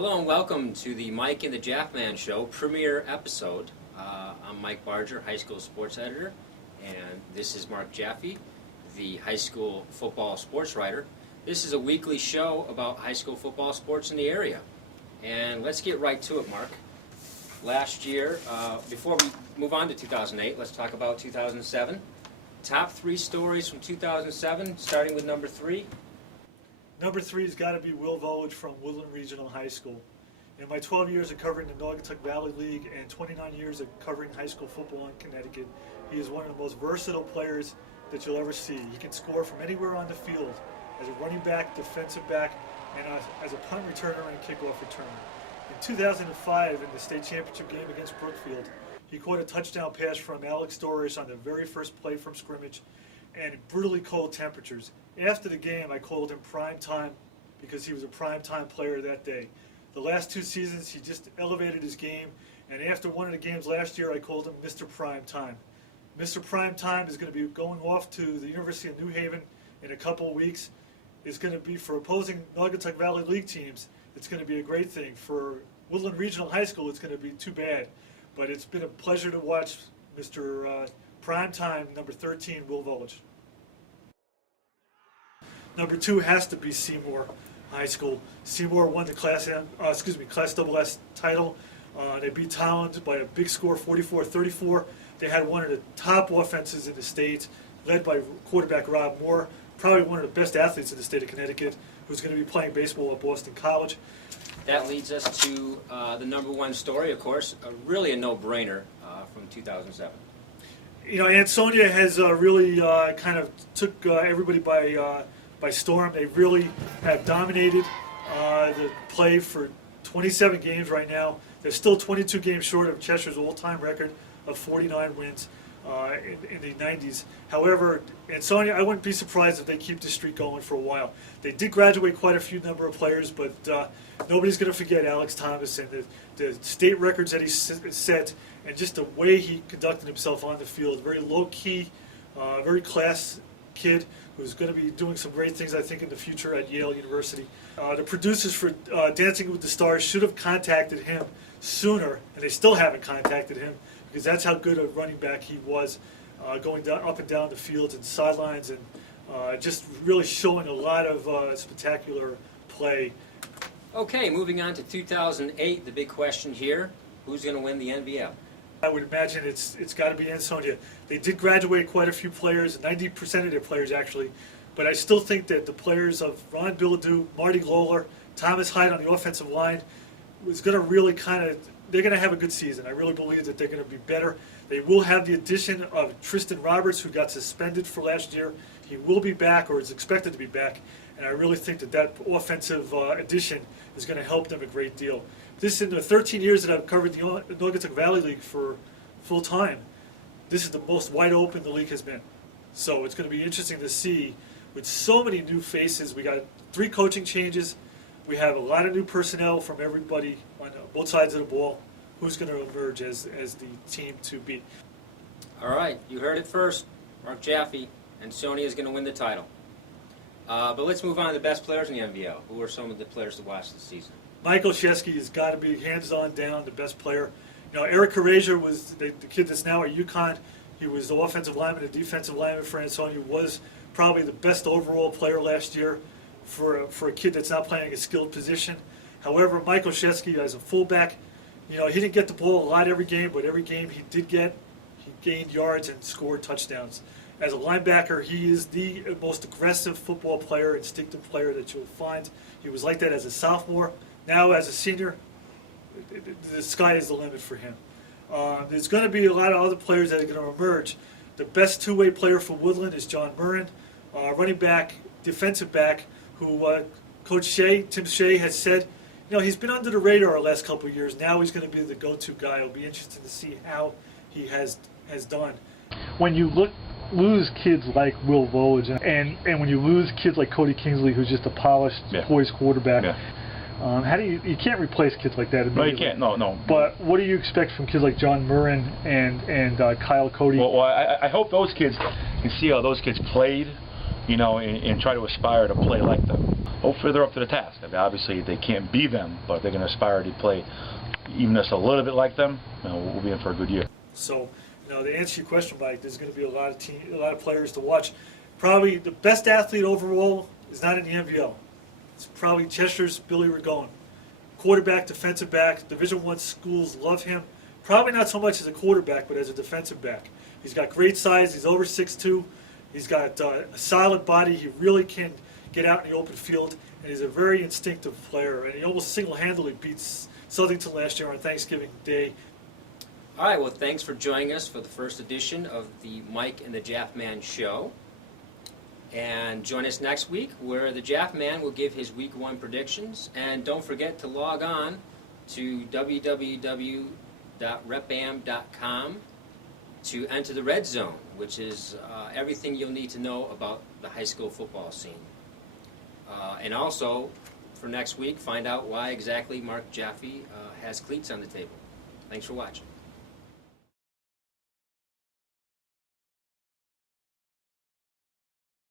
Hello and welcome to the Mike and the Jaffman Show premiere episode. I'm Mike Barger, high school sports editor, and this is Mark Jaffe, the high school football sports writer. This is a weekly show about high school football sports in the area. And let's get right to it, Mark. Last year, before we move on to 2008, let's talk about 2007. Top three stories from 2007, starting with number 3. Number 3 has got to be Will Volage from Woodland Regional High School. In my 12 years of covering the Naugatuck Valley League and 29 years of covering high school football in Connecticut, he is one of the most versatile players that you'll ever see. He can score from anywhere on the field, as a running back, defensive back, and as a punt returner and kickoff returner. In 2005, in the state championship game against Brookfield, he caught a touchdown pass from Alex Dorish on the very first play from scrimmage, and brutally cold temperatures. After the game, I called him Prime Time because he was a prime time player that day. The last 2 seasons, he just elevated his game, and after one of the games last year, I called him Mr. Prime Time. Mr. Prime Time is going to be going off to the University of New Haven in a couple of weeks. It's going to be for opposing Naugatuck Valley League teams. It's going to be a great thing. For Woodland Regional High School, it's going to be too bad. But it's been a pleasure to watch Mr. Prime Time, number 13, Will Volage. Number 2 has to be Seymour High School. Seymour won the Class SS title. They beat Towns by a big score, 44-34. They had one of the top offenses in the state, led by quarterback Rob Moore, probably one of the best athletes in the state of Connecticut, who's going to be playing baseball at Boston College. That leads us to the number 1 story, of course, really a no-brainer from 2007. You know, Ansonia has really kind of took everybody by storm. They really have dominated the play for 27 games right now. They're still 22 games short of Cheshire's all-time record of 49 wins in the 90s. However, Ansonia, I wouldn't be surprised if they keep this streak going for a while. They did graduate quite a few number of players, but nobody's going to forget Alex Thomas and the state records that he set, and just the way he conducted himself on the field. Very low-key, very class kid who's going to be doing some great things, I think, in the future at Yale University. The producers for Dancing with the Stars should have contacted him sooner, and they still haven't contacted him, because that's how good a running back he was, going up and down the fields and sidelines, and just really showing a lot of spectacular play. Okay, moving on to 2008, the big question here, who's going to win the NVL? I would imagine it's got to be Ansonia. They did graduate quite a few players, 90% of their players actually, but I still think that the players of Ron Bilodeau, Marty Lawler, Thomas Hyde on the offensive line was going to really they're going to have a good season. I really believe that they're going to be better. They will have the addition of Tristan Roberts, who got suspended for last year. He will be back, or is expected to be back, and I really think that offensive addition is going to help them a great deal. This, in the 13 years that I've covered the Naugatuck Valley League for full time, this is the most wide open the league has been. So it's going to be interesting to see, with so many new faces. We got 3 coaching changes. We have a lot of new personnel from everybody on both sides of the ball. Who's going to emerge as the team to beat? All right, you heard it first. Mark Jaffe, Ansonia is going to win the title. But let's move on to the best players in the NVL. Who are some of the players to watch this season? Michael Shesky has got to be hands-on down the best player. You know, Eric Corasia was the kid that's now at UConn. He was the offensive lineman and defensive lineman for Ansonia. Was probably the best overall player last year for a kid that's not playing a skilled position. However, Michael Shesky, as a fullback, you know, he didn't get the ball a lot every game, but every game he did get, he gained yards and scored touchdowns. As a linebacker, he is the most aggressive football player, instinctive player that you'll find. He was like that as a sophomore. Now, as a senior, the sky is the limit for him. There's going to be a lot of other players that are going to emerge. The best two-way player for Woodland is John Murrin, running back, defensive back, who Coach Tim Shea has said, you know, he's been under the radar the last couple of years. Now he's going to be the go-to guy. It'll be interesting to see how he has done. When you lose kids like Will Volage, and when you lose kids like Cody Kingsley, who's just a polished, poised quarterback, how do you can't replace kids like that? No, you can't. No. But what do you expect from kids like John Murrin and Kyle Cody? Well, I hope those kids can see how those kids played, you know, and try to aspire to play like them. hopefully they're up to the task. I mean, obviously they can't be them, but if they're going to aspire to play even just a little bit like them, we'll be in for a good year. So, to answer your question, Mike, there's going to be a lot of players to watch. Probably the best athlete overall is not in the NVL. It's probably Chester's Billy Ragone. Quarterback, defensive back, Division I schools love him. Probably not so much as a quarterback, but as a defensive back. He's got great size. He's over 6'2". He's got a solid body. He really can get out in the open field, and he's a very instinctive player. And he almost single-handedly beats Southington last year on Thanksgiving Day. All right, well, thanks for joining us for the first edition of the Mike and the Jaffman show. And join us next week where the Jaffman will give his Week 1 predictions. And don't forget to log on to www.repam.com to enter the Red Zone, which is everything you'll need to know about the high school football scene. And also, for next week, find out why exactly Mark Jaffe has cleats on the table. Thanks for watching.